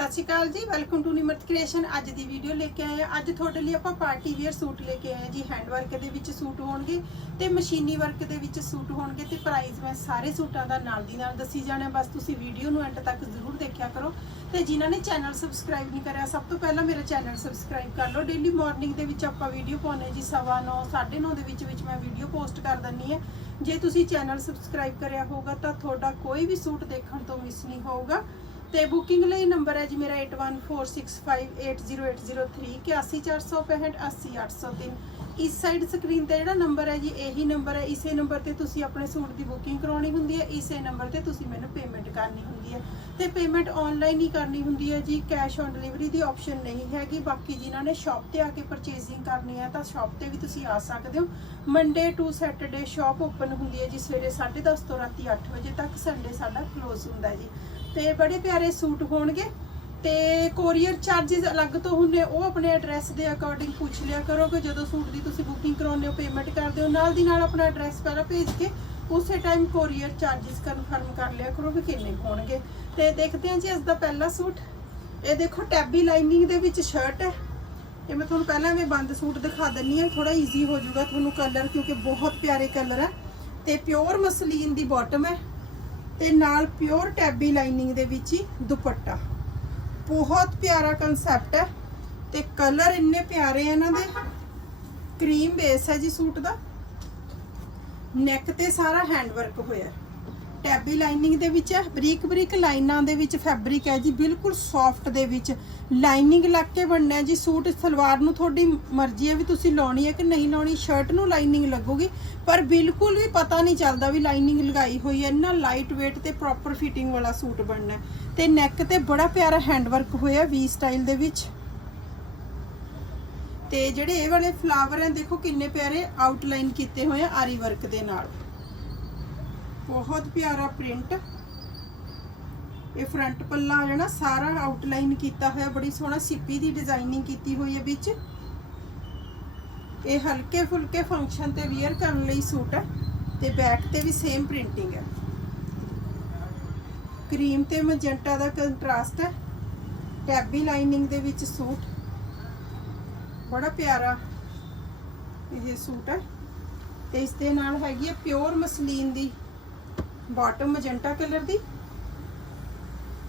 ਸਤਿ ਸ਼੍ਰੀ ਅਕਾਲ ਜੀ welcome to Nimrat creation ਅੱਜ ਦੀ ਵੀਡੀਓ ਲੈ ਕੇ ਆਏ ਆ ਅੱਜ ਤੁਹਾਡੇ ਲਈ ਆਪਾਂ ਪਾਰਟੀ ਵੇਅਰ ਸੂਟ ਲੈ ਕੇ ਆਏ ਆ ਜੀ। ਹੈਂਡ ਵਰਕ ਦੇ ਵਿੱਚ ਸੂਟ ਹੋਣਗੇ ਤੇ ਮਸ਼ੀਨੀ ਵਰਕ ਦੇ ਵਿੱਚ ਸੂਟ ਹੋਣਗੇ ਤੇ ਪ੍ਰਾਈਸ ਮੈਂ ਸਾਰੇ ਸੂਟਾਂ ਦਾ ਨਾਲ ਦੀ ਨਾਲ ਦੱਸੀ ਜਾਣਾ। ਬਸ ਤੁਸੀਂ ਵੀਡੀਓ ਨੂੰ ਐਂਡ ਤੱਕ ਜ਼ਰੂਰ ਦੇਖਿਆ ਕਰੋ। ਤੇ ਜਿਨ੍ਹਾਂ ਨੇ ਚੈਨਲ ਸਬਸਕ੍ਰਾਈਬ ਨਹੀਂ ਕਰਿਆ, ਸਭ ਤੋਂ ਪਹਿਲਾਂ ਮੇਰਾ ਚੈਨਲ ਸਬਸਕ੍ਰਾਈਬ ਕਰ ਲਓ। ਡੇਲੀ ਮਾਰਨਿੰਗ ਦੇ ਵਿੱਚ ਆਪਾਂ ਵੀਡੀਓ ਪਾਉਂਦੇ ਜੀ 9:30 9:30 ਦੇ ਵਿੱਚ ਵਿੱਚ ਮੈਂ ਵੀਡੀਓ ਪੋਸਟ ਕਰ ਦਿੰਨੀ ਹੈ। ਜੇ ਤੁਸੀਂ ਚੈਨਲ ਸਬਸਕ੍ਰਾਈਬ ਕਰਿਆ ਹੋਗਾ ਤਾਂ ਤੁਹਾਡਾ ਕੋਈ ਵੀ ਸੂਟ ਦੇਖਣ ਤੋਂ ਮਿਸ ਨਹੀਂ ਹੋਊਗਾ। ਤੇ ਬੁਕਿੰਗ ਲਈ ਨੰਬਰ ਹੈ ਜੀ ਮੇਰਾ 8146580803 81465 80803 ਇਸ ਸਾਈਡ ਸਕਰੀਨ ਤੇ ਜਿਹੜਾ ਨੰਬਰ ਹੈ ਜੀ, ਇਹੀ ਨੰਬਰ ਹੈ। ਇਸੇ ਨੰਬਰ ਤੇ ਤੁਸੀਂ ਆਪਣੇ ਸੂਟ ਦੀ ਬੁਕਿੰਗ ਕਰਾਉਣੀ ਹੁੰਦੀ ਹੈ। ਇਸੇ ਨੰਬਰ ਤੇ ਤੁਸੀਂ ਮੈਨੂੰ ਪੇਮੈਂਟ ਕਰਨੀ ਹੁੰਦੀ ਹੈ। ਤੇ ਪੇਮੈਂਟ ਆਨਲਾਈਨ ਹੀ ਕਰਨੀ ਹੁੰਦੀ ਹੈ ਜੀ। ਕੈਸ਼ ਔਨ ਡਿਲੀਵਰੀ ਦੀ ਆਪਸ਼ਨ ਨਹੀਂ ਹੈਗੀ। ਬਾਕੀ ਜਿਨ੍ਹਾਂ ਨੇ ਸ਼ਾਪ ਤੇ ਆ ਕੇ ਪਰਚੇਜ਼ਿੰਗ ਕਰਨੀ ਹੈ ਤਾਂ ਸ਼ਾਪ ਤੇ ਵੀ ਤੁਸੀਂ ਆ ਸਕਦੇ ਹੋ। Monday to Saturday shop open ਹੁੰਦੀ ਹੈ ਜੀ। ਸਵੇਰੇ 10:30 ਤੋਂ ਰਾਤੀ 8 ਵਜੇ ਤੱਕ ਸੰਡੇ ਸਾਡਾ ਕਲੋਜ਼ ਹੁੰਦਾ ਜੀ। ਤੇ ਬੜੇ ਪਿਆਰੇ ਸੂਟ ਹੋਣਗੇ। ਤੇ ਕੋਰੀਅਰ ਚਾਰजेस ਅਲੱਗ ਤੋਂ ਹੁੰਨੇ ਉਹ ਆਪਣੇ ਐਡਰੈਸ ਦੇ ਅਕੋਰਡਿੰਗ ਪੁੱਛ ਲਿਆ ਕਰੋ ਕਿ ਜਦੋਂ ਸੂਟ ਦੀ ਤੁਸੀਂ ਬੁਕਿੰਗ ਕਰਾਉਂਦੇ ਹੋ ਪੇਮੈਂਟ ਕਰਦੇ ਹੋ, ਨਾਲ ਦੀ ਨਾਲ ਆਪਣਾ ਐਡਰੈਸ ਪਹਿਲਾਂ ਭੇਜ ਕੇ ਉਸੇ ਟਾਈਮ ਕੋਰੀਅਰ ਚਾਰजेस ਕਨਫਰਮ ਕਰ ਲਿਆ ਕਰੋ ਵੀ ਕਿੰਨੇ ਹੋਣਗੇ। ਤੇ ਦੇਖਦੇ ਹਾਂ ਜੀ, ਇਸ ਦਾ ਪਹਿਲਾ ਸੂਟ। ਇਹ ਦੇਖੋ ਟੈਬੀ ਲਾਈਨਿੰਗ ਦੇ ਵਿੱਚ ਸ਼ਰਟ ਹੈ। ਇਹ ਮੈਂ ਤੁਹਾਨੂੰ ਪਹਿਲਾਂ ਵੀ ਬੰਦ ਸੂਟ ਦਿਖਾ ਦਿੰਨੀ ਹਾਂ ਥੋੜਾ ਈਜ਼ੀ ਹੋ ਜਾਊਗਾ ਤੁਹਾਨੂੰ ਕਲਰ ਕਿਉਂਕਿ ਬਹੁਤ ਪਿਆਰੇ ਕਲਰ ਹੈ। ਤੇ ਪਿਓਰ ਮਸਲੀਨ ਦੀ ਬਾਟਮ ਹੈ। ਤੇ ਨਾਲ ਪਿਓਰ ਟੈਬੀ ਲਾਈਨਿੰਗ ਦੇ ਵਿੱਚ ਹੀ ਦੁਪੱਟਾ। ਬਹੁਤ ਪਿਆਰਾ ਕਨਸੈਪਟ ਹੈ ਤੇ ਕਲਰ ਇੰਨੇ ਪਿਆਰੇ ਆ ਇਹਨਾਂ ਦੇ। ਕਰੀਮ ਬੇਸ ਹੈ ਜੀ ਸੂਟ ਦਾ। ਨੈਕ ਤੇ ਸਾਰਾ ਹੈਂਡ ਵਰਕ ਹੋਇਆ ਟੈਬੀ ਲਾਈਨਿੰਗ ਦੇ ਵਿੱਚ ਹੈ ਬਰੀਕ ਬਰੀਕ ਲਾਈਨਾਂ ਦੇ ਵਿੱਚ ਫੈਬਰਿਕ ਹੈ ਜੀ, ਬਿਲਕੁਲ ਸੌਫਟ ਦੇ ਵਿੱਚ। ਲਾਈਨਿੰਗ ਲੱਗ ਕੇ ਬਣਨਾ ਜੀ, ਸੂਟ ਸਲਵਾਰ ਨੂੰ ਤੁਹਾਡੀ ਮਰਜ਼ੀ ਹੈ ਵੀ ਤੁਸੀਂ ਲਾਉਣੀ ਹੈ ਕਿ ਨਹੀਂ ਲਾਉਣੀ ਸ਼ਰਟ ਨੂੰ ਲਾਈਨਿੰਗ ਲੱਗੂਗੀ, ਪਰ ਬਿਲਕੁਲ ਵੀ ਪਤਾ ਨਹੀਂ ਚੱਲਦਾ ਵੀ ਲਾਈਨਿੰਗ ਲਗਾਈ ਹੋਈ ਹੈ, ਇੰਨਾ ਲਾਈਟ weight ਤੇ ਪ੍ਰੋਪਰ ਫਿਟਿੰਗ ਵਾਲਾ ਸੂਟ ਬਣਨਾ ਹੈ। ਤੇ ਨੈਕ ਤੇ ਬੜਾ ਪਿਆਰਾ ਹੈਂਡਵਰਕ ਹੋਇਆ ਵੀ ਸਟਾਈਲ ਦੇ ਵਿੱਚ। ਤੇ ਜਿਹੜੇ ਇਹ ਵਾਲੇ ਫਲਾਵਰ ਹੈ, ਦੇਖੋ ਕਿੰਨੇ ਪਿਆਰੇ ਆਊਟਲਾਈਨ ਕੀਤੇ ਹੋਏ ਆ, ਆਰੀ ਵਰਕ ਦੇ ਨਾਲ। ਬਹੁਤ ਪਿਆਰਾ ਪ੍ਰਿੰਟ ਇਹ ਫਰੰਟ ਪੱਲਾ ਆ ਜਾਣਾ ਸਾਰਾ ਆਊਟਲਾਈਨ ਕੀਤਾ ਹੋਇਆ, ਬੜੀ ਸੋਹਣਾ ਸਿੱਪੀ ਦੀ ਡਿਜ਼ਾਈਨਿੰਗ ਕੀਤੀ ਹੋਈ ਹੈ ਵਿੱਚ। ਇਹ ਹਲਕੇ ਫੁਲਕੇ ਫੰਕਸ਼ਨ ਤੇ ਵੇਅਰ ਕਰਨ ਲਈ ਸੂਟ ਹੈ ਤੇ ਬੈਕ ਤੇ ਵੀ ਸੇਮ ਪ੍ਰਿੰਟਿੰਗ ਹੈ। ਕਰੀਮ ਤੇ ਮੈਜੈਂਟਾ ਦਾ ਕੰਟਰਾਸਟ ਹੈ। ਟੈਬੀ ਲਾਈਨਿੰਗ ਦੇ ਵਿੱਚ ਸੂਟ। ਬੜਾ ਪਿਆਰਾ ਇਹ ਸੂਟ ਹੈ। ਤੇ ਇਸ ਦੇ ਨਾਲ ਹੈਗੀ ਹੈ ਪਿਓਰ ਮਸਲੀਨ ਦੀ ਬਾਟਮ ਮੈਜੈਂਟਾ ਕਲਰ ਦੀ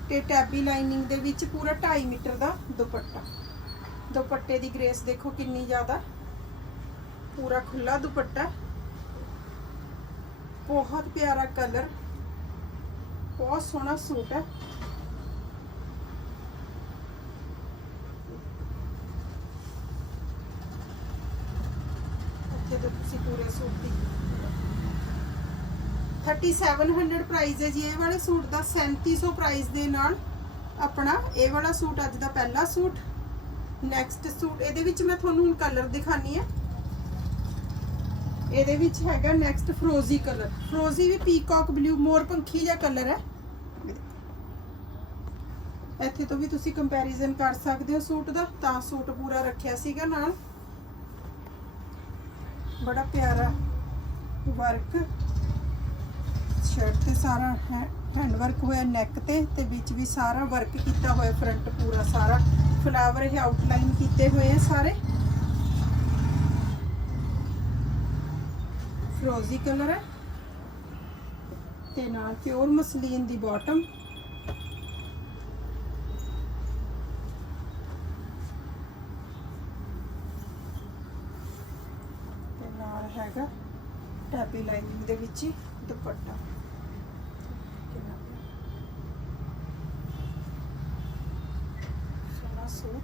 ਤੇ ਟੈਬੀ ਲਾਈਨਿੰਗ ਦੇ ਵਿੱਚ ਪੂਰਾ 2.5 ਮੀਟਰ ਦਾ ਦੁਪੱਟਾ। ਦੁਪੱਟੇ ਦੀ ਗ੍ਰੇਸ ਦੇਖੋ ਕਿੰਨੀ ਜ਼ਿਆਦਾ। ਪੂਰਾ ਖੁੱਲਾ ਦੁਪੱਟਾ। ਬਹੁਤ ਪਿਆਰਾ ਕਲਰ। ਬਹੁਤ ਸੋਹਣਾ ਸੂਟ ਹੈ। ਇੱਥੇ ਤੋਂ ਤੁਸੀਂ ਪੂਰੇ ਸੂਟ ਦੀ 3700 ਪ੍ਰਾਈਸ ਹੈ ਜੀ। ਇਹ ਵਾਲੇ ਸੂਟ ਦਾ 3700 ਪ੍ਰਾਈਸ ਦੇ ਨਾਲ ਆਪਣਾ ਇਹ ਵਾਲਾ ਸੂਟ ਅੱਜ ਦਾ ਪਹਿਲਾ ਸੂਟ। ਨੈਕਸਟ ਸੂਟ, ਇਹਦੇ ਵਿੱਚ ਮੈਂ ਤੁਹਾਨੂੰ ਹੁਣ ਕਲਰ ਦਿਖਾਨੀ ਹੈ ਇਹਦੇ ਵਿੱਚ ਹੈਗਾ ਨੈਕਸਟ ਫਰੋਜ਼ੀ ਕਲਰ ਫਰੋਜ਼ੀ ਵੀ ਪੀਕਾਕ ਬਲੂ ਮੋਰ ਪੰਖੀ ਜਿਹਾ ਕਲਰ ਹੈ। ਇੱਥੇ ਤੋਂ ਵੀ ਤੁਸੀਂ ਕੰਪੈਰੀਜ਼ਨ ਕਰ ਸਕਦੇ ਹੋ ਸੂਟ ਦਾ। ਤਾਂ ਸੂਟ ਪੂਰਾ ਰੱਖਿਆ ਸੀਗਾ ਨਾਲ। ਬੜਾ ਪਿਆਰਾ ਵਰਕ ਸ਼ਰਟ ਤੇ ਸਾਰਾ ਹੈਂਡ ਵਰਕ ਹੋਇਆ ਨੈਕ ਤੇ ਤੇ ਵਿੱਚ ਵੀ ਸਾਰਾ ਵਰਕ ਕੀਤਾ ਹੋਇਆ ਫਰੰਟ ਪੂਰਾ ਸਾਰਾ। ਫਲਾਵਰ ਇਹ ਆਊਟਲਾਈਨ ਕੀਤੇ ਹੋਏ ਆ ਸਾਰੇ। ਫਰੋਜ਼ੀ ਕਲਰ ਹੈ। ਤੇ ਨਾਲ ਪਿਓਰ ਮਸਲੀਨ ਦੀ ਬਾਟਮ ਹੈਗਾ ਟੈਪੀ ਲਾਈਨਿੰਗ ਦੇ ਵਿੱਚ ਹੀ। ਦੁਪੱਟਾ। ਕਿੰਨਾ ਸੂਟ।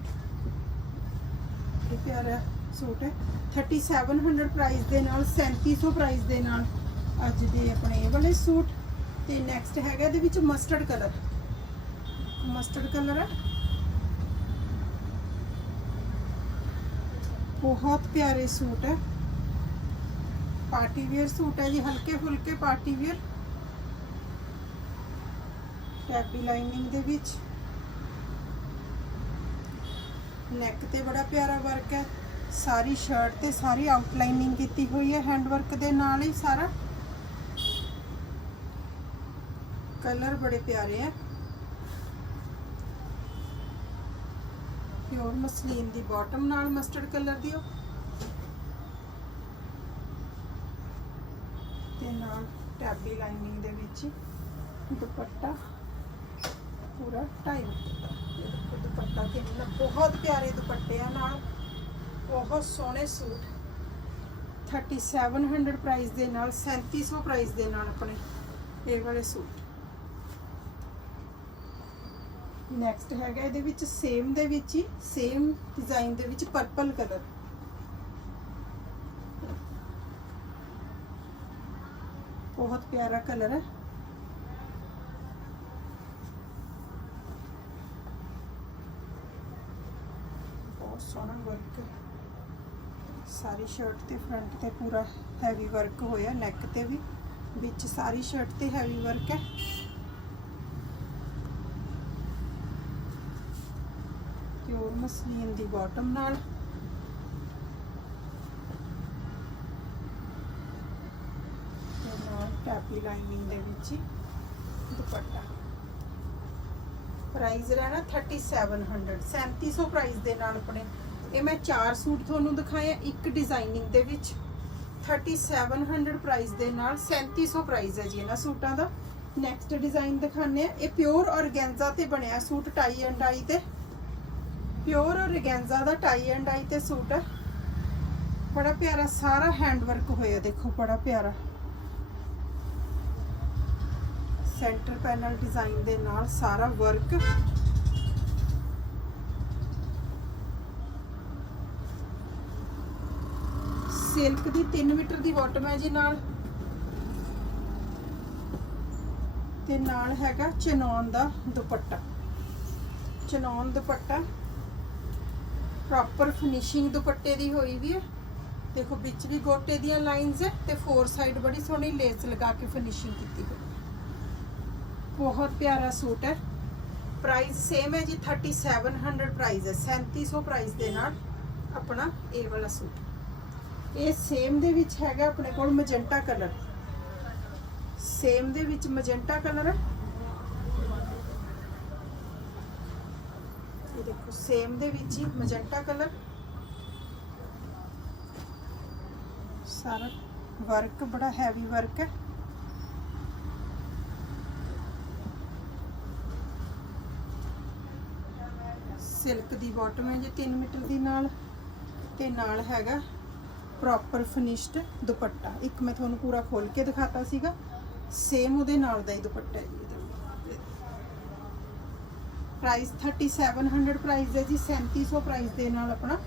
ਇਹ ਪਿਆਰਾ ਸੂਟ ਹੈ 3700 ਪ੍ਰਾਈਸ ਦੇ ਨਾਲ 3700 ਪ੍ਰਾਈਸ ਦੇ ਨਾਲ ਅੱਜ ਦੇ ਆਪਣੇ ਇਹ ਵਾਲੇ ਸੂਟ। ਤੇ ਨੈਕਸਟ ਹੈਗਾ ਇਹਦੇ ਵਿੱਚ ਮਸਟਰਡ ਕਲਰ ਮਸਟਰਡ ਕਲਰ ਹੈ। ਬਹੁਤ ਪਿਆਰੇ ਸੂਟ ਹੈ। ਪਾਰਟੀ ਵੇਅਰ ਸੂਟ ਹੈ ਜੀ, ਹਲਕੇ ਫੁਲਕੇ ਪਾਰਟੀ ਵੇਅਰ। ਟੈਬੀ ਲਾਈਨਿੰਗ ਦੇ ਵਿੱਚ। ਨੈਕ ਤੇ ਬੜਾ ਪਿਆਰਾ ਵਰਕ ਹੈ। ਸਾਰੀ ਸ਼ਰਟ ਤੇ ਸਾਰੀ ਆਊਟਲਾਈਨਿੰਗ ਕੀਤੀ ਹੋਈ ਹੈ ਹੈਂਡ ਵਰਕ ਦੇ ਨਾਲ ਹੀ ਸਾਰਾ। ਕਲਰ ਬੜੇ ਪਿਆਰੇ ਆ ਪਿਓਰ ਮਸਲੀਨ ਦੀ ਬਾਟਮ ਨਾਲ ਮਸਟਰਡ ਕਲਰ ਦੀ ਤੇ ਨਾਲ ਟੈਬੀ ਲਾਈਨਿੰਗ ਦੇ ਵਿੱਚ ਦੁਪੱਟਾ ਪੂਰਾ ਢਾਈ ਦੁਪੱਟਾ ਕਿੰਨਾ ਬਹੁਤ ਪਿਆਰੇ ਦੁਪੱਟੇ ਆ ਨਾਲ, ਬਹੁਤ ਸੋਹਣੇ ਸੂਟ। 3700 ਪ੍ਰਾਈਸ ਦੇ ਨਾਲ 3700 ਪ੍ਰਾਈਸ ਦੇ ਨਾਲ ਆਪਣੇ ਇਹ ਵਾਲੇ ਸੂਟ। ਨੈਕਸਟ ਹੈਗਾ ਇਹਦੇ ਵਿੱਚ ਸੇਮ ਦੇ ਵਿੱਚ ਹੀ ਸੇਮ ਡਿਜ਼ਾਈਨ ਦੇ ਵਿੱਚ ਪਰਪਲ ਕਲਰ ਬਹੁਤ ਪਿਆਰਾ ਕਲਰ ਹੈ। ਬਹੁਤ ਸੋਹਣਾ ਵਰਕ ਸਾਰੀ ਸ਼ਰਟ ਤੇ ਫਰੰਟ ਤੇ ਪੂਰਾ ਹੈਵੀ ਵਰਕ ਹੋਇਆ ਨੈਕ ਤੇ ਵੀ। ਵਿੱਚ ਸਾਰੀ ਸ਼ਰਟ ਤੇ ਹੈਵੀ ਵਰਕ ਹੈ। ਪਿਓਰ ਮਸਲੀਨ ਦੀ ਬਾਟਮ ਨਾਲ ਤੇ ਨਾਲ ਟੈਪੀ ਲਾਈਨਿੰਗ ਦੇ ਵਿੱਚ ਹੀ ਦੁਪੱਟਾ। ਪ੍ਰਾਈਸ ਰਹਿਣਾ 3700 3700 ਪ੍ਰਾਈਸ ਦੇ ਨਾਲ ਆਪਣੇ। ਇਹ ਮੈਂ ਚਾਰ ਸੂਟ ਤੁਹਾਨੂੰ ਦਿਖਾਏ ਇੱਕ ਡਿਜ਼ਾਈਨਿੰਗ ਦੇ ਵਿੱਚ। 3700 ਪ੍ਰਾਈਸ ਦੇ ਨਾਲ 3700 ਪ੍ਰਾਈਸ ਹੈ ਜੀ ਇਹਨਾਂ ਸੂਟਾਂ ਦਾ। ਨੈਕਸਟ ਡਿਜ਼ਾਈਨ ਦਿਖਾਣੇ ਆ, ਇਹ ਪਿਓਰ ਔਰਗੈਂਜ਼ਾ ਤੇ ਬਣਿਆ ਸੂਟ ਟਾਈ ਐਂਡ ਡਾਈ ਤੇ। ਪਿਓਰ ਔਰਗੈਂਜ਼ਾ ਦਾ ਟਾਈ ਐਂਡ ਡਾਈ ਤੇ ਸੂਟ ਹੈ। ਬੜਾ ਪਿਆਰਾ ਸਾਰਾ ਹੈਂਡ ਵਰਕ ਹੋਇਆ, ਦੇਖੋ ਬੜਾ ਪਿਆਰਾ। ਸੈਂਟਰ ਪੈਨਲ ਡਿਜ਼ਾਈਨ ਦੇ ਨਾਲ ਸਾਰਾ ਵਰਕ। ਸਿਲਕ ਦੀ 3 ਮੀਟਰ ਦੀ ਬਾਟਮ ਹੈ ਜੀ ਨਾਲ। ਤੇ ਨਾਲ ਹੈਗਾ ਚਨੌਨ ਦਾ ਦੁਪੱਟਾ। ਚਨੌਨ ਦੁਪੱਟਾ ਪ੍ਰੋਪਰ ਫਿਨਿਸ਼ਿੰਗ ਦੁਪੱਟੇ ਦੀ ਹੋਈ ਵੀ ਹੈ। ਦੇਖੋ ਵਿੱਚ ਵੀ ਗੋਟੇ ਦੀਆਂ ਲਾਈਨਸ ਹੈ ਤੇ ਫੋਰ ਸਾਈਡ ਬੜੀ ਸੋਹਣੀ ਲੇਸ ਲਗਾ ਕੇ ਫਿਨਿਸ਼ਿੰਗ ਕੀਤੀ ਹੋਈ ਬਹੁਤ ਪਿਆਰਾ ਸੂਟ ਹੈ। ਪ੍ਰਾਈਸ ਸੇਮ ਹੈ ਜੀ 3700 ਪ੍ਰਾਈਸ ਹੈ। 3700 ਪ੍ਰਾਈਸ ਦੇ ਨਾਲ ਆਪਣਾ ਇਹ ਵਾਲਾ ਸੂਟ। ਇਹ ਸੇਮ ਦੇ ਵਿੱਚ ਹੈਗਾ ਆਪਣੇ ਕੋਲ ਮਜੈਂਟਾ ਕਲਰ ਸੇਮ ਦੇ ਵਿੱਚ ਮਜੈਂਟਾ ਕਲਰ ਹੈ। ਇਹ ਦੇਖੋ ਸੇਮ ਦੇ ਵਿੱਚ ਹੀ ਮਜੈਂਟਾ ਕਲਰ ਸਾਰਾ ਵਰਕ ਬੜਾ ਹੈਵੀ ਵਰਕ ਹੈ। ਸਿਲਕ ਦੀ ਬਾਟਮ ਹੈ ਜੀ 3 ਮੀਟਰ ਦੀ ਨਾਲ ਤੇ ਨਾਲ ਹੈਗਾ ਪ੍ਰੋਪਰ ਫਿਨਿਸ਼ਡ ਦੁਪੱਟਾ। ਇੱਕ ਮੈਂ ਤੁਹਾਨੂੰ ਪੂਰਾ ਖੋਲ ਕੇ ਦਿਖਾਤਾ ਸੀਗਾ ਸੇਮ ਉਹਦੇ ਨਾਲ ਦਾ ਹੀ ਦੁਪੱਟਾ ਹੈ ਜੀ ਇਹਦਾ। ਪ੍ਰਾਈਸ 3700 ਪ੍ਰਾਈਸ ਹੈ ਜੀ 3700 ਪ੍ਰਾਈਸ ਦੇ ਨਾਲ ਆਪਣਾ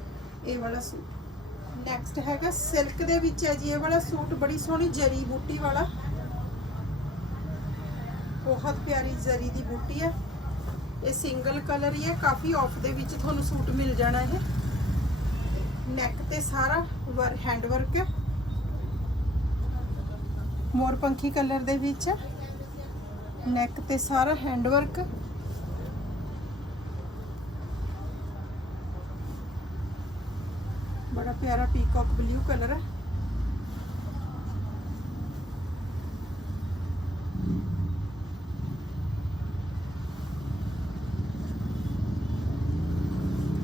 ਇਹ ਵਾਲਾ ਸੂਟ। ਨੈਕਸਟ ਹੈਗਾ ਸਿਲਕ ਦੇ ਵਿੱਚ ਹੈ ਜੀ, ਇਹ ਵਾਲਾ ਸੂਟ ਬੜੀ ਸੋਹਣੀ ਜਰੀ ਬੂਟੀ ਵਾਲਾ। ਬਹੁਤ ਪਿਆਰੀ ਜਰੀ ਦੀ ਬੂਟੀ ਹੈ। ਇਹ ਸਿੰਗਲ ਕਲਰ ਹੀ ਹੈ, ਕਾਫੀ ਆਫ ਦੇ ਵਿੱਚ ਤੁਹਾਨੂੰ ਸੂਟ ਮਿਲ ਜਾਣਾ ਇਹ। ਨੈਕ ਤੇ ਸਾਰਾ ਵਰ ਹੈਂਡ ਵਰਕ ਹੈ। ਮੋਰ ਪੰਖੀ ਕਲਰ ਦੇ ਵਿੱਚ ਨੈਕ ਤੇ ਸਾਰਾ ਹੈਂਡ ਵਰਕ ਬੜਾ ਪਿਆਰਾ ਪੀਕੌਕ ਬਲੂ ਕਲਰ ਹੈ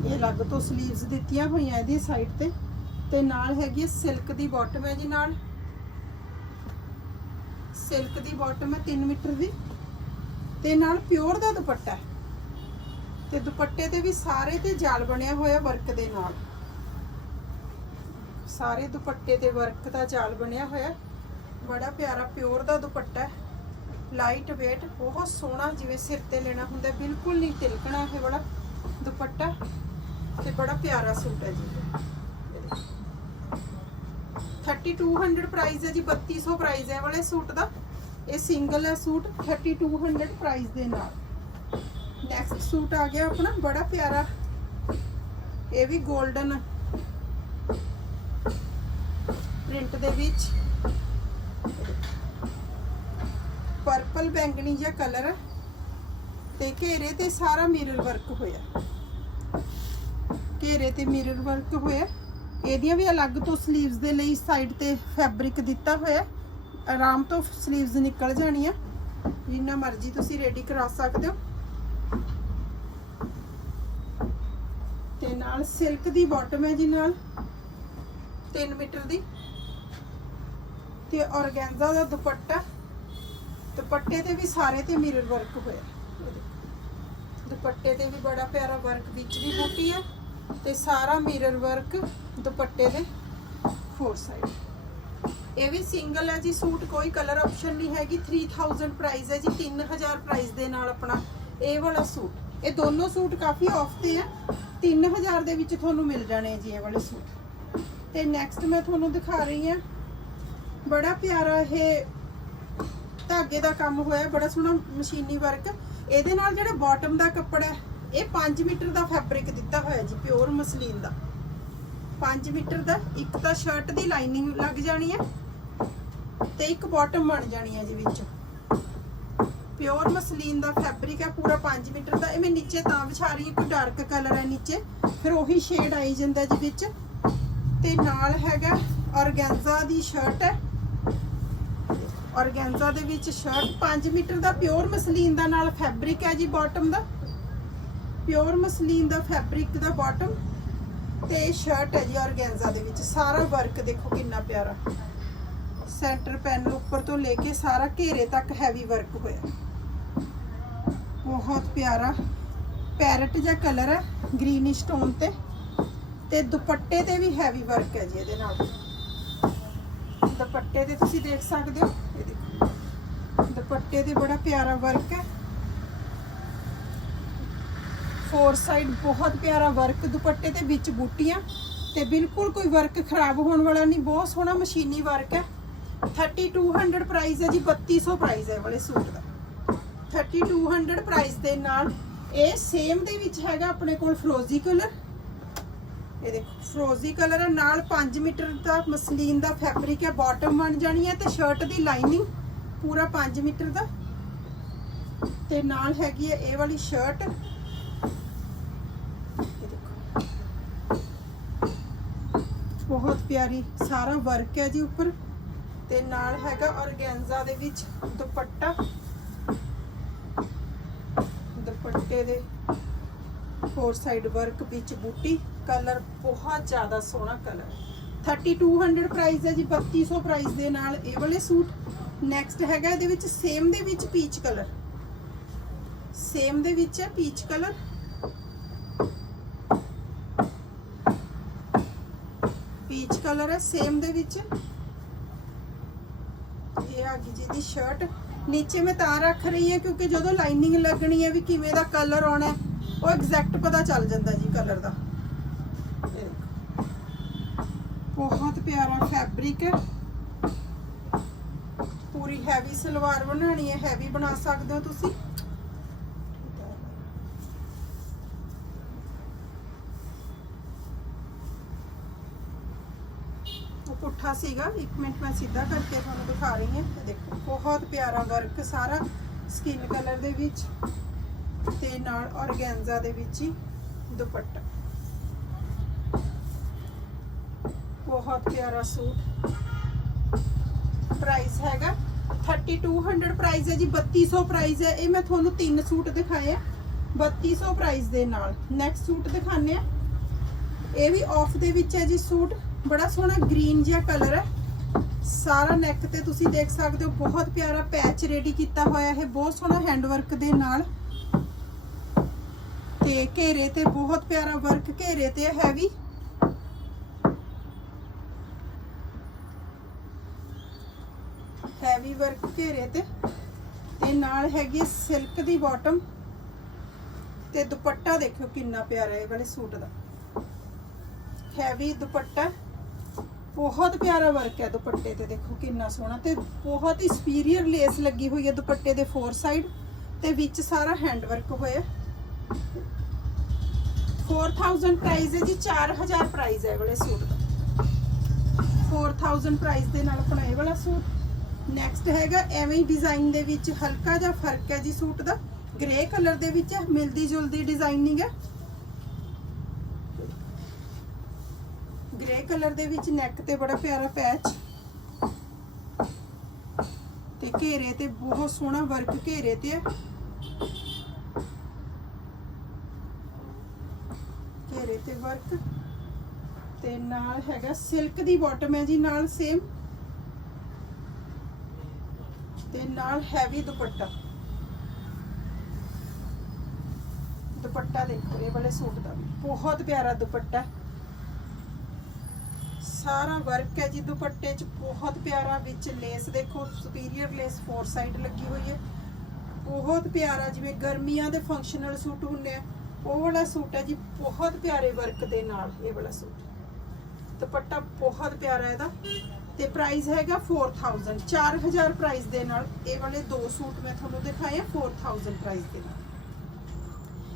ਇਹ ਅਲੱਗ ਤੋਂ 슬ੀਵਸ ਦਿੱਤੀਆਂ ਹੋਈਆਂ ਇਹਦੀ ਸਾਈਡ ਤੇ ਤੇ ਨਾਲ ਹੈਗੀ ਹੈ ਸਿਲਕ ਦੀ ਬਾਟਮ ਹੈ ਜੀ ਨਾਲ। ਸਿਲਕ ਦੀ ਬਾਟਮ ਹੈ 3 ਮੀਟਰ ਦੀ। ਤੇ ਨਾਲ ਪਿਓਰ ਦਾ ਦੁਪੱਟਾ ਹੈ। ਤੇ ਦੁਪੱਟੇ ਤੇ ਵੀ ਸਾਰੇ ਤੇ ਜਾਲ ਬਣਿਆ ਹੋਇਆ ਵਰਕ ਦੇ ਨਾਲ। ਸਾਰੇ ਦੁਪੱਟੇ ਤੇ ਵਰਕ ਦਾ ਜਾਲ ਬਣਿਆ ਹੋਇਆ। ਬੜਾ ਪਿਆਰਾ ਪਿਓਰ ਦਾ ਦੁਪੱਟਾ ਹੈ। ਲਾਈਟ weight ਬਹੁਤ ਸੋਹਣਾ ਜਿਵੇਂ ਸਿਰ ਤੇ ਲੈਣਾ ਹੁੰਦਾ, ਬਿਲਕੁਲ ਨਹੀਂ ਤਿਲਕਣਾ ਇਹ ਵਾਲਾ ਦੁਪੱਟਾ। ਤੇ ਬੜਾ ਪਿਆਰਾ ਸੂਟ ਹੈ ਜੀ। ਇਹ 3200 ਪ੍ਰਾਈਸ ਹੈ ਜੀ 3200 ਪ੍ਰਾਈਸ ਹੈ ਵਾਲੇ ਸੂਟ ਦਾ। ਇਹ ਸਿੰਗਲ ਹੈ ਸੂਟ 3200 ਪ੍ਰਾਈਸ ਦੇ ਨਾਲ। ਨੈਕਸਟ ਸੂਟ ਆ ਗਿਆ ਆਪਣਾ, ਬੜਾ ਪਿਆਰਾ। ਇਹ ਵੀ 골ਡਨ ਪ੍ਰਿੰਟ ਦੇ ਵਿੱਚ। ਪਰਪਲ ਬੈਂਗਣੀ ਜਿਹਾ ਕਲਰ ਤੇ ਘੇਰੇ ਤੇ ਸਾਰਾ ਮਿਰਰ ਵਰਕ ਹੋਇਆ। ਘੇਰੇ ਤੇ ਮਿਰਰ ਵਰਕ ਹੋਇਆ। ਇਹਦੀਆਂ ਵੀ ਅਲੱਗ ਤੋਂ 슬ੀਵਸ ਦੇ ਲਈ ਸਾਈਡ ਤੇ ਫੈਬਰਿਕ ਦਿੱਤਾ ਹੋਇਆ। ਆਰਾਮ ਤੋਂ 슬ੀਵਸ ਨਿਕਲ ਜਾਣੀਆਂ। ਜਿੰਨਾ ਮਰਜ਼ੀ ਤੁਸੀਂ ਰੈਡੀ ਕਰਾ ਸਕਦੇ ਹੋ। ਨਾਲ ਸਿਲਕ ਦੀ ਬਾਟਮ ਹੈ ਜੀ ਨਾਲ। 3 ਮੀਟਰ ਦੀ। ਤੇ ਔਰਗੈਂਜ਼ਾ ਦਾ ਦੁਪੱਟਾ। ਦੁਪੱਟੇ ਤੇ ਵੀ ਸਾਰੇ ਤੇ ਮਿਰਰ ਵਰਕ ਹੋਇਆ। ਦੁਪੱਟੇ ਤੇ ਵੀ ਬੜਾ ਪਿਆਰਾ ਵਰਕ ਵਿੱਚ ਵੀ ਬੂਟੀ ਹੈ। ਤੇ ਸਾਰਾ ਮਿਰਰ ਵਰਕ ਦੁਪੱਟੇ ਦੇ ਫੋਰ ਸਾਈਡ ਇਹ ਵੀ ਸਿੰਗਲ ਹੈ ਜੀ, ਸੂਟ ਕੋਈ ਕਲਰ ਆਪਸ਼ਨ ਨਹੀਂ ਹੈਗੀ। 3000 ਪ੍ਰਾਈਸ ਹੈ ਜੀ 3000 ਪ੍ਰਾਈਸ ਦੇ ਨਾਲ ਆਪਣਾ ਇਹ ਵਾਲਾ ਸੂਟ। ਇਹ ਦੋਨੋਂ ਸੂਟ ਕਾਫੀ ਆਫ ਤੇ ਆ 3000 ਦੇ ਵਿੱਚ ਤੁਹਾਨੂੰ ਮਿਲ ਜਾਣੇ ਜੀ ਇਹ ਵਾਲੇ ਸੂਟ। ਤੇ ਨੈਕਸਟ ਮੈਂ ਤੁਹਾਨੂੰ ਦਿਖਾ ਰਹੀ ਹਾਂ। ਬੜਾ ਪਿਆਰਾ ਇਹ ਧਾਗੇ ਦਾ ਕੰਮ ਹੋਇਆ, ਬੜਾ ਸੋਹਣਾ ਮਸ਼ੀਨੀ ਵਰਕ ਇਹਦੇ ਨਾਲ ਜਿਹੜਾ ਬਾਟਮ ਦਾ ਕੱਪੜਾ ਹੈ ਇਹ 5 ਮੀਟਰ ਦਾ ਫੈਬਰਿਕ ਦਿੱਤਾ ਹੋਇਆ ਜੀ ਪਿਓਰ ਮਸਲੀਨ ਦਾ। 5 ਮੀਟਰ ਦਾ, ਇੱਕ ਤਾਂ ਸ਼ਰਟ ਦੀ ਲਾਈਨਿੰਗ ਲੱਗ ਜਾਣੀ ਹੈ ਤੇ ਇੱਕ ਬਾਟਮ ਬਣ ਜਾਣੀ ਹੈ ਜੀ ਵਿੱਚ। ਪਿਓਰ ਮਸਲੀਨ ਦਾ ਫੈਬਰਿਕ ਹੈ ਪੂਰਾ 5 ਮੀਟਰ ਦਾ। ਇਹ ਮੈਂ ਨੀਚੇ ਤਾਂ ਵਿਛਾ ਰਹੀ ਹਾਂ ਕੋਈ ਡਾਰਕ ਕਲਰ ਹੈ ਨੀਚੇ। ਫਿਰ ਉਹੀ ਸ਼ੇਡ ਆਈ ਜਾਂਦਾ ਜੀ ਵਿੱਚ। ਤੇ ਨਾਲ ਹੈਗਾ ਔਰਗੈਂਜ਼ਾ ਦੀ ਸ਼ਰਟ ਹੈ। ਔਰਗੈਂਜ਼ਾ ਦੇ ਵਿੱਚ ਸ਼ਰਟ 5 ਮੀਟਰ ਦਾ ਪਿਓਰ ਮਸਲੀਨ ਦਾ ਨਾਲ ਫੈਬਰਿਕ ਹੈ ਜੀ ਬਾਟਮ ਦਾ। ਪਿਓਰ ਮਸਲੀਨ ਦਾ ਫੈਬਰਿਕ ਦਾ ਬਾਟਮ ਤੇ ਸ਼ਰਟ ਹੈ ਜੀ ਔਰਗੈਂਜ਼ਾ ਦੇ ਵਿੱਚ। ਸਾਰਾ ਵਰਕ ਦੇਖੋ ਕਿੰਨਾ ਪਿਆਰਾ। ਸੈਂਟਰ ਪੈਨਲ ਉੱਪਰ ਤੋਂ ਲੈ ਕੇ ਸਾਰਾ ਘੇਰੇ ਤੱਕ ਹੈਵੀ ਵਰਕ ਹੋਇਆ। ਬਹੁਤ ਪਿਆਰਾ। ਪੈਰਟ ਜਿਹਾ ਕਲਰ ਹੈ ਗ੍ਰੀਨ ਸਟੋਨ ਤੇ। ਤੇ ਦੁਪੱਟੇ ਤੇ ਵੀ ਹੈਵੀ ਵਰਕ ਹੈ ਜੀ ਇਹਦੇ ਨਾਲ। ਦੁਪੱਟੇ ਤੇ ਤੁਸੀਂ ਦੇਖ ਸਕਦੇ ਹੋ। ਇਹ ਦੇਖੋ। ਦੁਪੱਟੇ ਤੇ ਬੜਾ ਪਿਆਰਾ ਵਰਕ ਹੈ। ਫੋਰ ਸਾਈਡ ਬਹੁਤ ਪਿਆਰਾ ਵਰਕ, ਦੁਪੱਟੇ ਤੇ ਵਿੱਚ ਬੂਟੀਆਂ ਤੇ ਬਿਲਕੁਲ ਕੋਈ ਵਰਕ ਖਰਾਬ ਹੋਣ ਵਾਲਾ ਨਹੀਂ, ਬਹੁਤ ਸੋਹਣਾ ਮਸ਼ੀਨੀ ਵਰਕ ਹੈ। 3200 ਪ੍ਰਾਈਸ ਹੈ ਜੀ 3200 ਪ੍ਰਾਈਸ ਹੈ ਵਾਲੇ ਸੂਟ ਦਾ। 3200 ਪ੍ਰਾਈਸ ਦੇ ਨਾਲ ਇਹ ਸੇਮ ਦੇ ਵਿੱਚ ਹੈਗਾ ਆਪਣੇ ਕੋਲ ਫਰੋਜ਼ੀ ਕਲਰ। ਇਹ ਦੇਖੋ, ਫਰੋਜ਼ੀ ਕਲਰ ਹੈ, ਨਾਲ 5 ਮੀਟਰ ਦਾ ਮਸਲੀਨ ਦਾ ਫੈਬਰਿਕ ਹੈ ਬਾਟਮ ਬਣ ਜਾਣੀ ਹੈ ਤੇ ਸ਼ਰਟ ਦੀ ਲਾਈਨਿੰਗ ਪੂਰਾ 5 ਮੀਟਰ ਦਾ। ਤੇ ਨਾਲ ਹੈਗੀ ਹੈ ਇਹ ਵਾਲੀ ਸ਼ਰਟ ਇਹ ਦੇਖੋ ਬਹੁਤ ਪਿਆਰੀ, ਸਾਰਾ ਵਰਕ ਹੈ ਜੀ ਉੱਪਰ। ਤੇ ਨਾਲ ਹੈਗਾ ਔਰਗੈਂਜ਼ਾ ਦੇ ਵਿੱਚ ਦੁਪੱਟਾ। ਦੁਪੱਟੇ ਦੇ ਫੋਰ ਸਾਈਡ ਵਰਕ ਵਿੱਚ ਬੂਟੀ। ਕਲਰ ਬਹੁਤ ਜ਼ਿਆਦਾ ਸੋਹਣਾ ਕਲਰ 3200 ਪ੍ਰਾਈਸ ਹੈ ਜੀ 3200 ਪ੍ਰਾਈਸ ਦੇ ਨਾਲ ਇਹ ਵਾਲੇ ਸੂਟ। ਨੈਕਸਟ ਹੈਗਾ ਇਹਦੇ ਵਿੱਚ ਸੇਮ ਦੇ ਵਿੱਚ ਪੀਚ ਕਲਰ ਸੇਮ ਦੇ ਵਿੱਚ ਹੈ ਪੀਚ ਕਲਰ ਪੀਚ ਕਲਰ ਹੈ ਸੇਮ ਦੇ ਵਿੱਚ। ਇਹ ਆ ਗਈ ਜੀ ਦੀ ਸ਼ਰਟ ਨੀਚੇ ਮੈਂ ਤਾਂ ਰੱਖ ਰਹੀ ਹਾਂ, ਕਿਉਂਕਿ ਜਦੋਂ ਲਾਈਨਿੰਗ ਲੱਗਣੀ ਹੈ ਵੀ ਕਿਵੇਂ ਦਾ ਕਲਰ ਆਉਣਾ ਉਹ ਐਗਜ਼ੈਕਟ ਪਤਾ ਚੱਲ ਜਾਂਦਾ ਜੀ ਕਲਰ ਦਾ। ਬਹੁਤ ਪਿਆਰਾ ਫੈਬਰਿਕ ਹੈ। ਪੂਰੀ ਹੈਵੀ ਸਲਵਾਰ ਬਣਾਣੀ ਹੈ ਹੈਵੀ ਬਣਾ ਸਕਦੇ ਹੋ ਤੁਸੀਂ ਉਹ ਪੁੱਠਾ ਸੀਗਾ। ਇੱਕ ਮਿੰਟ ਮੈਂ ਸਿੱਧਾ ਕਰਕੇ ਤੁਹਾਨੂੰ ਦਿਖਾ ਰਹੀ ਹਾਂ। ਇਹ ਦੇਖੋ, ਬਹੁਤ ਪਿਆਰਾ ਵਰਕ ਸਾਰਾ ਸਕਿਨ ਕਲਰ ਦੇ ਵਿੱਚ ਤੇ ਨਾਲ ਔਰਗੈਂਜ਼ਾ ਦੇ ਵਿੱਚ ਹੀ ਦੁਪੱਟਾ। ਬਹੁਤ ਪਿਆਰਾ ਸੂਟ। ਪ੍ਰਾਈਸ ਹੈਗਾ 3200 ਪ੍ਰਾਈਸ ਹੈ ਜੀ 3200 ਪ੍ਰਾਈਸ ਹੈ। ਇਹ ਮੈਂ ਤੁਹਾਨੂੰ ਤਿੰਨ ਸੂਟ ਦਿਖਾਏ ਆ। 3200 ਪ੍ਰਾਈਸ ਦੇ ਨਾਲ। ਨੈਕਸਟ ਸੂਟ ਦਿਖਾਣੇ ਆ। ਇਹ ਵੀ ਆਫ ਦੇ ਵਿੱਚ ਹੈ ਜੀ ਸੂਟ। ਬੜਾ ਸੋਹਣਾ ਗ੍ਰੀਨ ਜਿਹਾ ਕਲਰ ਹੈ। ਸਾਰਾ ਨੈਕ ਤੇ ਤੁਸੀਂ ਦੇਖ ਸਕਦੇ ਹੋ, ਬਹੁਤ ਪਿਆਰਾ ਪੈਚ ਰੈਡੀ ਕੀਤਾ ਹੋਇਆ ਹੈ। ਬਹੁਤ ਸੋਹਣਾ ਹੈਂਡ ਵਰਕ ਦੇ ਨਾਲ। ਤੇ ਘੇਰੇ ਤੇ ਬਹੁਤ ਪਿਆਰਾ ਵਰਕ ਘੇਰੇ ਤੇ ਹੈਵੀ ਹੈਵੀ ਵਰਕ ਘੇਰੇ ਤੇ। ਤੇ ਨਾਲ ਹੈਗੀ ਸਿਲਕ ਦੀ ਬਾਟਮ ਤੇ ਦੁਪੱਟਾ ਦੇਖਿਓ ਕਿੰਨਾ ਪਿਆਰਾ ਹੈ, ਇਹ ਵਾਲੇ ਸੂਟ ਦਾ। ਹੈਵੀ ਦੁਪੱਟਾ। ਬਹੁਤ ਪਿਆਰਾ ਵਰਕ ਹੈ ਦੁਪੱਟੇ ਤੇ, ਦੇਖੋ ਕਿੰਨਾ ਸੋਹਣਾ ਤੇ ਬਹੁਤ ਹੀ ਸੁਪੀਰੀਅਰ ਲੇਸ ਲੱਗੀ ਹੋਈ ਹੈ ਦੁਪੱਟੇ ਦੇ ਫੋਰ ਸਾਈਡ ਤੇ ਵਿੱਚ ਸਾਰਾ ਹੈਂਡ ਵਰਕ ਹੋਇਆ 4000 ਪ੍ਰਾਈਸ ਹੈ ਜੀ 4000 ਪ੍ਰਾਈਸ ਹੈ ਵਾਲੇ ਸੂਟ ਦਾ। 4000 ਪ੍ਰਾਈਸ ਦੇ ਨਾਲ ਆਪਣਾ ਇਹ ਵਾਲਾ ਸੂਟ। ਨੈਕਸਟ ਹੈਗਾ ਐਵੇਂ ਹੀ ਡਿਜ਼ਾਈਨ ਦੇ ਵਿੱਚ ਹਲਕਾ ਜਿਹਾ ਫ਼ਰਕ ਹੈ ਜੀ ਸੂਟ ਦਾ। ਗ੍ਰੇ ਕਲਰ ਦੇ ਵਿੱਚ ਮਿਲਦੀ ਜੁਲਦੀ ਡਿਜ਼ਾਈਨਿੰਗ ਹੈ। ਗ੍ਰੇ ਕਲਰ ਦੇ ਵਿੱਚ ਨੈਕ ਤੇ ਬੜਾ ਪਿਆਰਾ ਪੈਚ। ਤੇ ਘੇਰੇ ਤੇ ਬਹੁਤ ਸੋਹਣਾ ਵਰਕ ਘੇਰੇ ਤੇ ਹੈ ਘੇਰੇ ਤੇ ਵਰਕ। ਤੇ ਨਾਲ ਹੈਗਾ ਸਿਲਕ ਦੀ ਬਾਟਮ ਹੈ ਜੀ, ਨਾਲ ਸੇਮ ਤੇ ਨਾਲ ਹੈਵੀ ਦੁਪੱਟਾ। ਦੁਪੱਟਾ ਦੇਖੋ, ਇਹ ਵਾਲੇ ਸੂਟ ਦਾ ਬਹੁਤ ਪਿਆਰਾ ਦੁਪੱਟਾ। ਸਾਰਾ ਵਰਕ ਹੈ ਜੀ, ਦੁਪੱਟੇ 'ਚ ਬਹੁਤ ਪਿਆਰਾ, ਵਿੱਚ ਲੇਸ ਦੇਖੋ ਸੁਪੀਰੀਅਰ ਲੇਸ ਫੋਰ ਸਾਈਡ ਲੱਗੀ ਹੋਈ ਹੈ। ਬਹੁਤ ਪਿਆਰਾ, ਜਿਵੇਂ ਗਰਮੀਆਂ ਦੇ ਫੰਕਸ਼ਨਲ ਸੂਟ ਹੁੰਦੇ ਆ, ਉਹ ਵਾਲਾ ਸੂਟ ਹੈ ਜੀ, ਬਹੁਤ ਪਿਆਰੇ ਵਰਕ ਦੇ ਨਾਲ ਇਹ ਵਾਲਾ ਸੂਟ। ਦੁਪੱਟਾ ਬਹੁਤ ਪਿਆਰਾ ਇਹਦਾ। ਤੇ ਪ੍ਰਾਈਸ ਹੈਗਾ 4000 4000 ਪ੍ਰਾਈਸ ਦੇ ਨਾਲ ਇਹ ਵਾਲੇ ਦੋ ਸੂਟ ਮੈਂ ਤੁਹਾਨੂੰ ਦਿਖਾਏ ਆ 4000 ਪ੍ਰਾਈਸ ਦੇ ਨਾਲ।